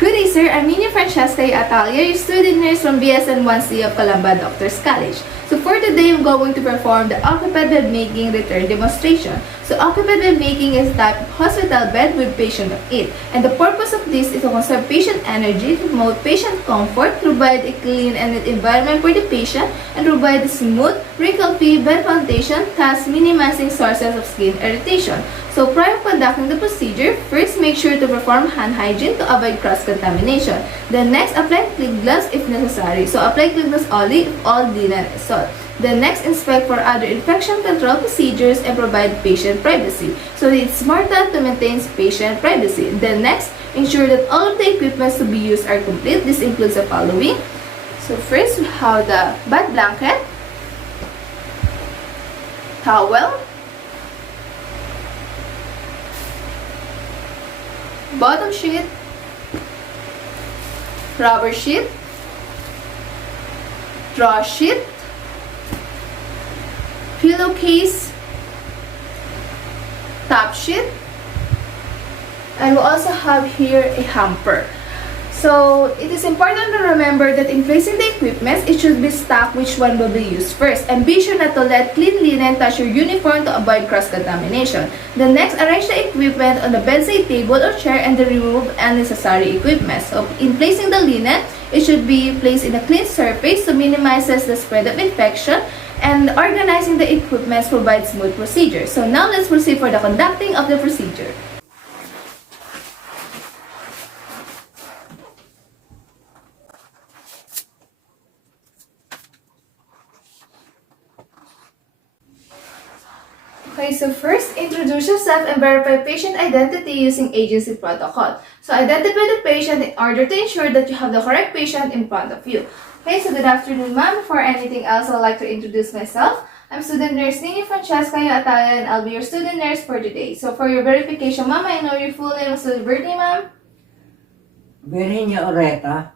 Good day, sir. I'm Nina Francesca Atalia, your student nurse from BSN 1C of Calamba Doctors College. So for today, I'm going to perform the occupied bed making return demonstration. So occupied bed making is a type of hospital bed with patient on it. And the purpose of this is to conserve patient energy, to promote patient comfort, provide a clean and neat environment for the patient, and provide a smooth, wrinkle-free bed foundation, thus minimizing sources of skin irritation. So prior to conducting the procedure, first make sure to perform hand hygiene to avoid cross-contamination. Then next, apply clean gloves if necessary. So apply clean gloves only if all linen is soiled. Then next, inspect for other infection control procedures and provide patient privacy. So it's important to maintain patient privacy. Then next, ensure that all of the equipments to be used are complete. This includes the following. So first, we have the bed blanket, towel, bottom sheet, rubber sheet, draw sheet, pillowcase, top sheet, and we also have here a hamper. So it is important to remember that in placing the equipment, it should be stacked which one will be used first. And be sure not to let clean linen touch your uniform to avoid cross-contamination. Then next, arrange the equipment on the bedside table or chair and then remove unnecessary equipment. So in placing the linen, it should be placed in a clean surface to minimizes the spread of infection, and organizing the equipment provides smooth procedure. So now let's proceed for the conducting of the procedure. Okay, so first, introduce yourself and verify patient identity using agency protocol. So identify the patient in order to ensure that you have the correct patient in front of you. Okay, so good afternoon, ma'am. Before anything else, I'd like to introduce myself. I'm student nurse Nini Francesca Atalia, and I'll be your student nurse for today. So for your verification, ma'am, I know your full name and student birthday, ma'am. Virginia Oreta,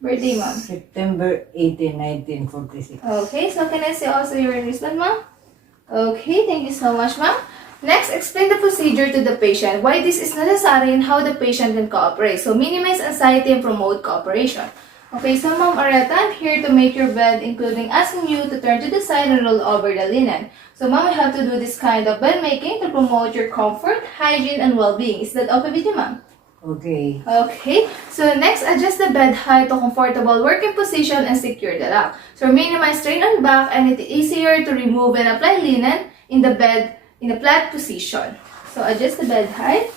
Birthday, ma'am. September 18, 1946. Okay, so can I see also your enlistment, ma'am? Okay, thank you so much, ma'am. Next, explain the procedure to the patient, why this is necessary and how the patient can cooperate. So, minimize anxiety and promote cooperation. Okay, so Ma'am Oreta, I'm here to make your bed, including asking you to turn to the side and roll over the linen. So, Ma'am, we have to do this kind of bed making to promote your comfort, hygiene, and well-being. Is that okay with you, ma'am? Okay. Okay, so next, adjust the bed height to comfortable working position and secure the lock. So minimize strain on back, and it is easier to remove and apply linen in the bed in a flat position. So adjust the bed height,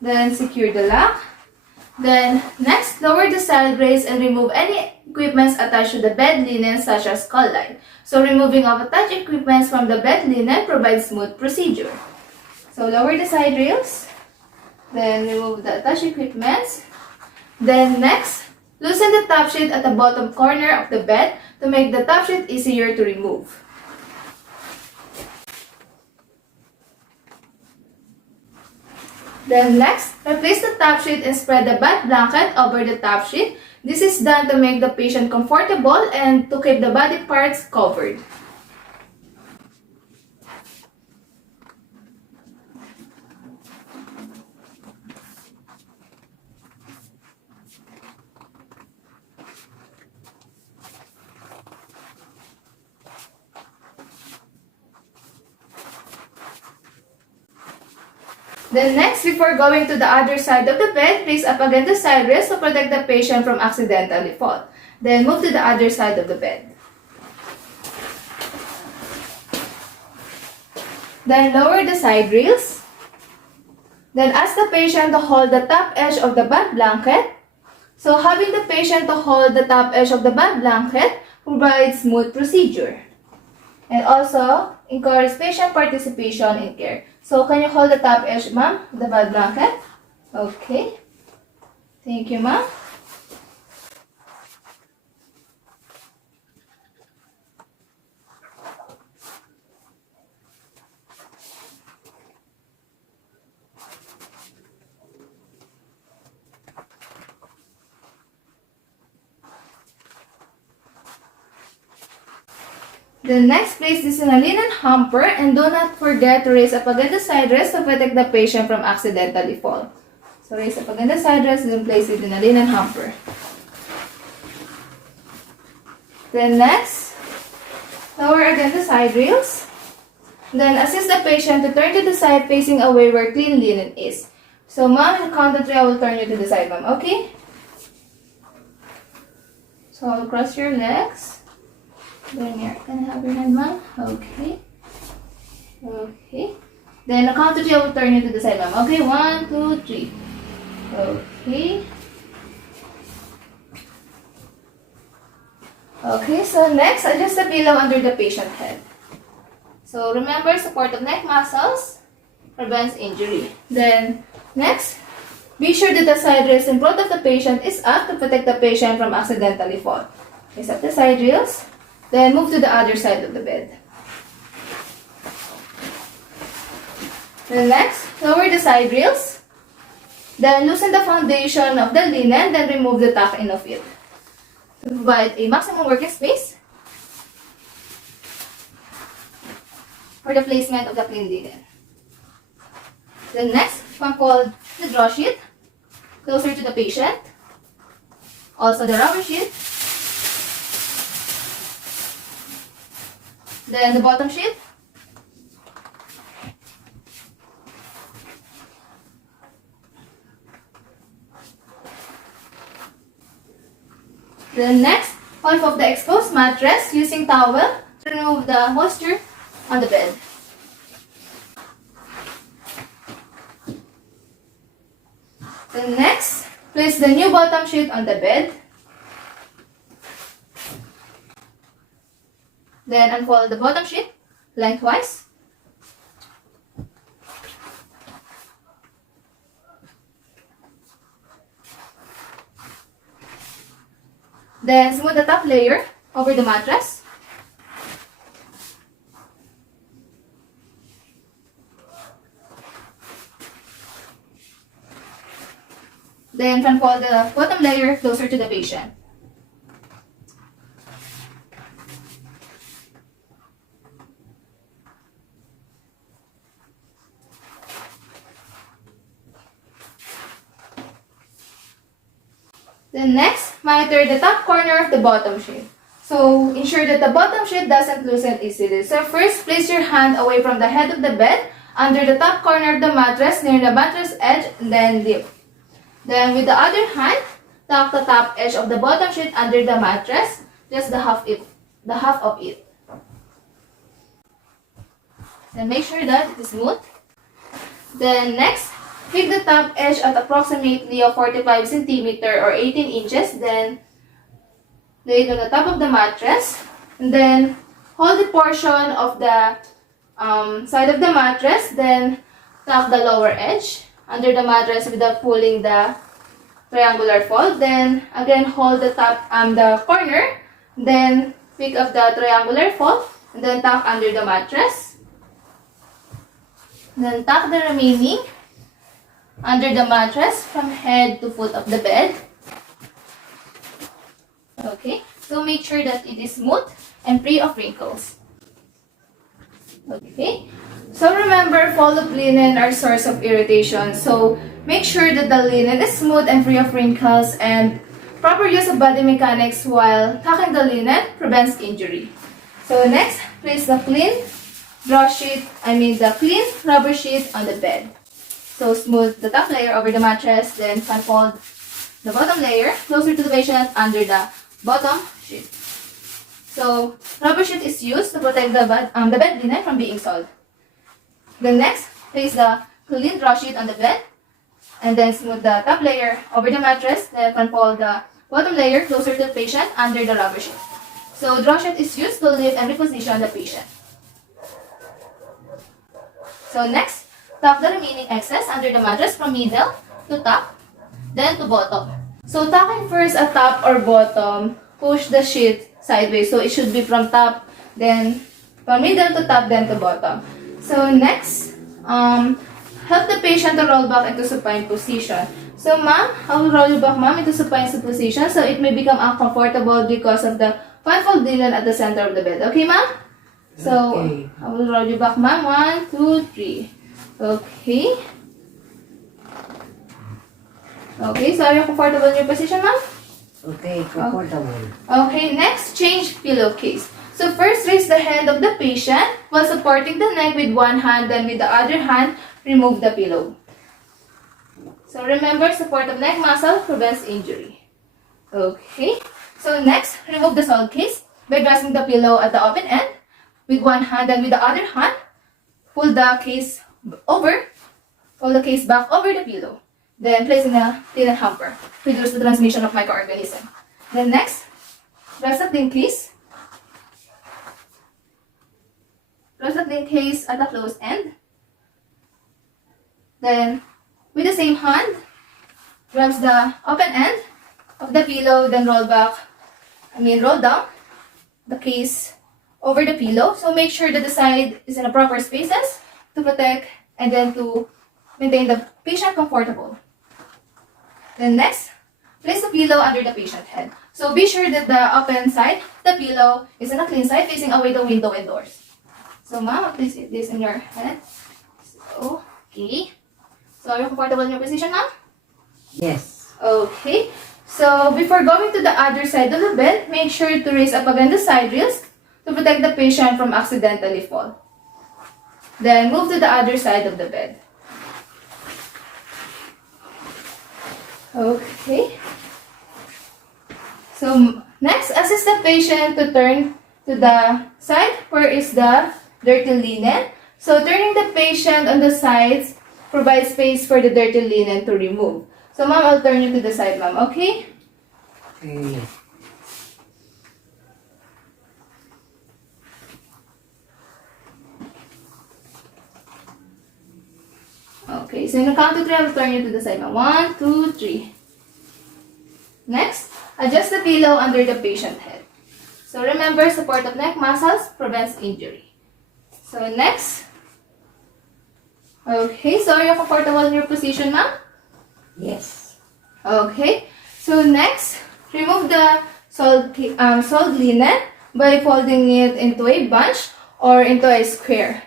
then secure the lock. Then next, lower the side rails and remove any equipments attached to the bed linen such as skull light. So removing of attached equipments from the bed linen provides smooth procedure. So lower the side rails. Then remove the attached equipments. Then next, loosen the top sheet at the bottom corner of the bed to make the top sheet easier to remove. Then next, replace the top sheet and spread the bed blanket over the top sheet. This is done to make the patient comfortable and to keep the body parts covered. Then next, before going to the other side of the bed, place up against the side rails to protect the patient from accidentally fall. Then move to the other side of the bed. Then lower the side rails. Then ask the patient to hold the top edge of the bed blanket. So having the patient to hold the top edge of the bed blanket provides smooth procedure. And also, encourage patient participation in care. So, can you hold the top edge, ma'am, the bed blanket? Okay. Thank you, ma'am. Then next, place this in a linen hamper and do not forget to raise up against the side rest to protect the patient from accidentally fall. So raise up again the side rails, then place it in a linen hamper. Then next, lower again the side rails. Then assist the patient to turn to the side facing away where clean linen is. So ma'am, in count of 3, I will turn you to the side, ma'am. Okay? So I'll cross your legs. Then here, can I have your hand, ma'am? Okay. Okay. Then on count of 3, I will turn you to the side, ma'am. Okay, 1, 2, 3. Okay. Okay, so next, adjust the pillow under the patient head. So remember, support of neck muscles prevents injury. Then next, be sure that the side rails in front of the patient is up to protect the patient from accidentally fall. Raise up the side rails, then move to the other side of the bed. Then next, lower the side rails. Then loosen the foundation of the linen, then remove the tuck-in of it. To provide a maximum working space for the placement of the clean linen. Then next, unfold the draw sheet closer to the patient. Also the rubber sheet. Then the bottom sheet. Then next, wipe off the exposed mattress using towel to remove the moisture on the bed. Then next, place the new bottom sheet on the bed. Then unfold the bottom sheet lengthwise. Then smooth the top layer over the mattress. Then unfold the bottom layer closer to the patient. Then next, monitor the top corner of the bottom sheet. So ensure that the bottom sheet doesn't loosen easily. So first, place your hand away from the head of the bed, under the top corner of the mattress, near the mattress edge, and then lift. Then with the other hand, tuck the top edge of the bottom sheet under the mattress, just the half of it. Then make sure that it is smooth. Then next, pick the top edge at approximately 45 centimeter or 18 inches. Then lay it on the top of the mattress. And then hold the portion of the side of the mattress. Then tuck the lower edge under the mattress without pulling the triangular fold. Then again hold the top the corner. Then pick up the triangular fold and then tuck under the mattress. Then tuck the remaining under the mattress from head to foot of the bed. Okay, so make sure that it is smooth and free of wrinkles. Okay, so remember, fold of linen are source of irritation. So make sure that the linen is smooth and free of wrinkles, and proper use of body mechanics while tucking the linen prevents injury. So next, place the clean rubber sheet on the bed. So smooth the top layer over the mattress, then unfold the bottom layer closer to the patient under the bottom sheet. So rubber sheet is used to protect the bed linen from being soiled. Then next, place the clean draw sheet on the bed, and then smooth the top layer over the mattress, then unfold the bottom layer closer to the patient under the rubber sheet. So draw sheet is used to lift and reposition the patient. So next, tuck the remaining excess under the mattress from middle to top, then to bottom. So tucking first at top or bottom, push the sheet sideways. So it should be from top, then from middle to top, then to bottom. So next, help the patient to roll back into supine position. So ma'am, I will roll you back ma'am into supine position so it may become uncomfortable because of the five-fold linen at the center of the bed. Okay ma'am? So, Okay. I will roll you back, ma'am. 1, 2, 3. Okay. Okay, so are you comfortable in your position, ma'am? Okay, comfortable. Okay, next, change pillowcase. So first, raise the hand of the patient while supporting the neck with one hand, then with the other hand, remove the pillow. So remember, support of neck muscle prevents injury. Okay, so next, remove the solid case by dressing the pillow at the open end with one hand, and with the other hand, pull the case over, pull the case back over the pillow. Then place in a linen hamper. Reduce the transmission of microorganism. Then next, dress the clean case. Dress the clean case at the closed end. Then, with the same hand, grab the open end of the pillow, then roll down the case over the pillow. So make sure that the side is in a proper spaces to protect and then to maintain the patient comfortable. Then next, place the pillow under the patient head. So be sure that the open side, the pillow, is in a clean side facing away the window and doors. So ma'am, place this in your head. So, okay. So are you comfortable in your position, ma'am? Yes. Okay. So before going to the other side of the bed, make sure to raise up again the side rails to protect the patient from accidentally fall. Then move to the other side of the bed. Okay. So next, assist the patient to turn to the side where is the dirty linen. So turning the patient on the sides provides space for the dirty linen to remove. So ma'am, I'll turn you to the side, ma'am. Okay? Okay. Okay, so in the count to 3, I'll turn you to the side, ma'am. 1, 2, 3. Next, adjust the pillow under the patient head. So remember, support of neck muscles prevents injury. So next. Okay, so are you comfortable in your position, ma'am? Yes. Okay, so next, remove the soiled linen by folding it into a bunch or into a square.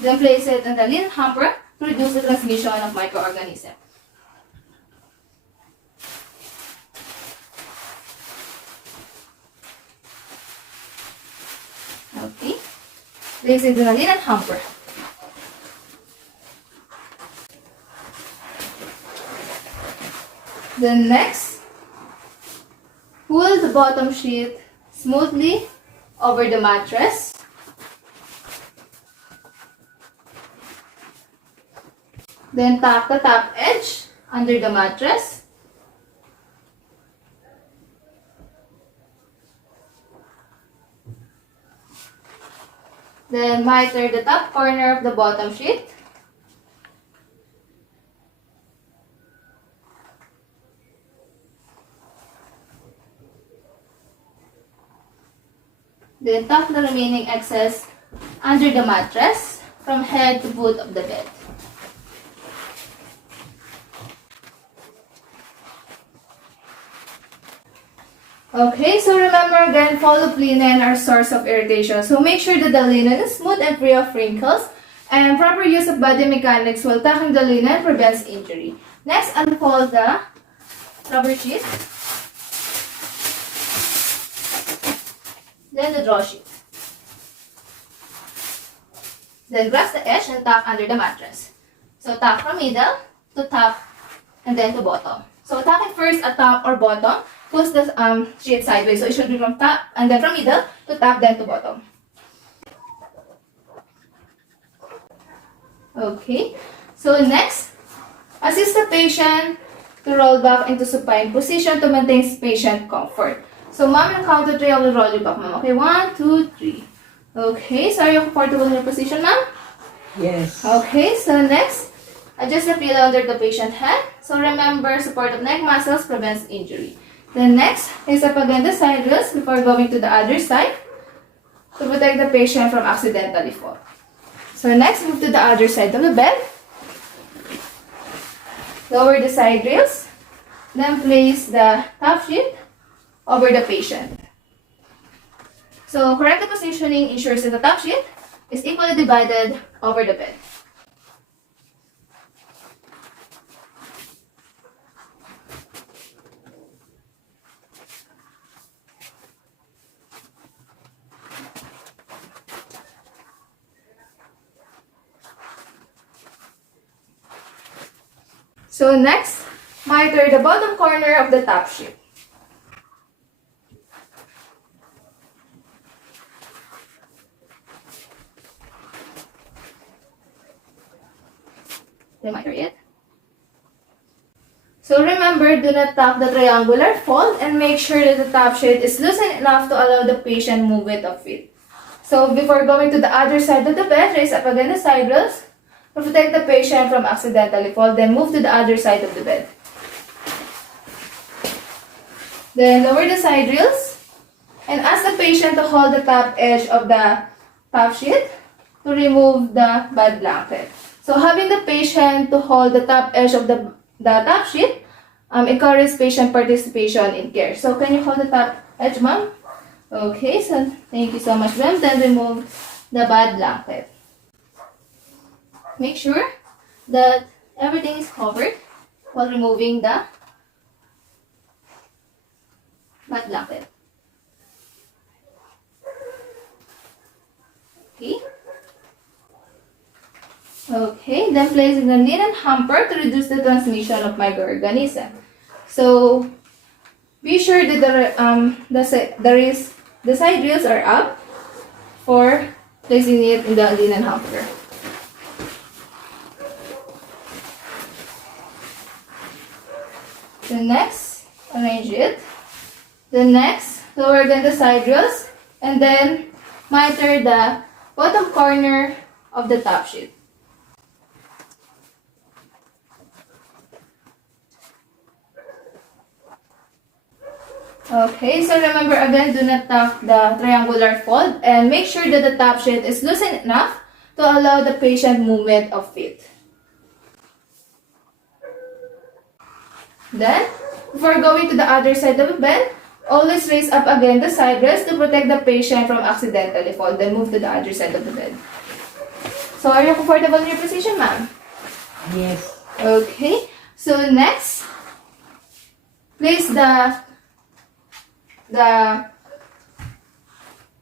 Then place it in the linen hamper to reduce the transmission of microorganisms. Okay, place it in the linen hamper. Then next, pull the bottom sheet smoothly over the mattress. Then tap the top edge under the mattress. Then miter the top corner of the bottom sheet. Then tuck the remaining excess under the mattress from head to foot of the bed. Okay, so remember again, fall of linen are source of irritation. So make sure that the linen is smooth and free of wrinkles. And proper use of body mechanics while tucking the linen prevents injury. Next, unfold the rubber sheet. Then the draw sheet. Then grasp the edge and tuck under the mattress. So tuck from middle to top and then to bottom. So tuck it first at top or bottom. Push the sheet sideways. So it should be from top and then from middle to top then to bottom. Okay. So next, assist the patient to roll back into supine position to maintain patient comfort. So ma'am, on count to 3, I will roll you back, ma'am. Okay, 1, 2, 3. Okay, so are you comfortable in your position, ma'am? Yes. Okay, so next, adjust the pillow under the patient head. So remember, support of neck muscles prevents injury. Then next, raise up again the side rails before going to the other side to protect the patient from accidentally fall. So next, move to the other side of the bed. Lower the side rails. Then place the top sheet over the patient. So correct positioning ensures that the top sheet is equally divided over the bed. So next, miter the bottom corner of the top sheet. Miter it. So remember, do not tap the triangular fold and make sure that the top sheet is loosened enough to allow the patient movement of feet. So before going to the other side of the bed, raise up again the side rails to protect the patient from accidentally fall, then move to the other side of the bed. Then lower the side rails and ask the patient to hold the top edge of the top sheet to remove the bed blanket. So having the patient to hold the top edge of the top sheet encourages patient participation in care. So can you hold the top edge, ma'am? Okay, so thank you so much, ma'am. Then remove the bed blanket. Make sure that everything is covered while removing the bed blanket. Okay. Okay, then placing the linen hamper to reduce the transmission of microorganisms. So be sure that the side rails are up for placing it in the linen hamper. The next, arrange it. The next, lower again the side rails and then miter the bottom corner of the top sheet. Okay, so remember again, do not tap the triangular fold and make sure that the top sheet is loosened enough to allow the patient movement of feet. Then, before going to the other side of the bed, always raise up again the side rails to protect the patient from accidentally fall. Then move to the other side of the bed. So are you comfortable in your position, ma'am? Yes. Okay, so next, place the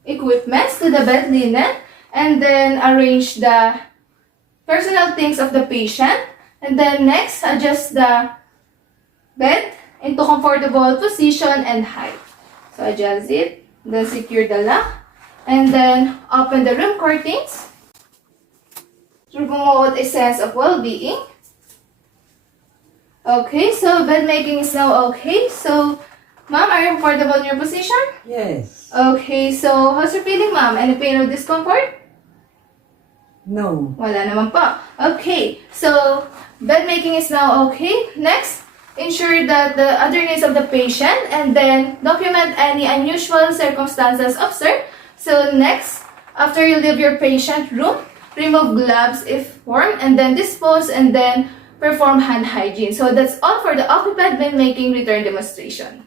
equipments to the bed linen and then arrange the personal things of the patient. And then next, adjust the bed into comfortable position and height. So adjust it, then secure the lock, and then open the room curtains to promote a sense of well-being. Okay, so bed making is now okay. So, ma'am, are you comfortable in your position? Yes. Okay, so how's your feeling, ma'am? Any pain or discomfort? No. Wala naman po. Okay, so bed making is now okay. Next, ensure that the other needs of the patient and then document any unusual circumstances observed. So next, after you leave your patient room, remove gloves if worn and then dispose and then perform hand hygiene. So that's all for the occupied bed making return demonstration.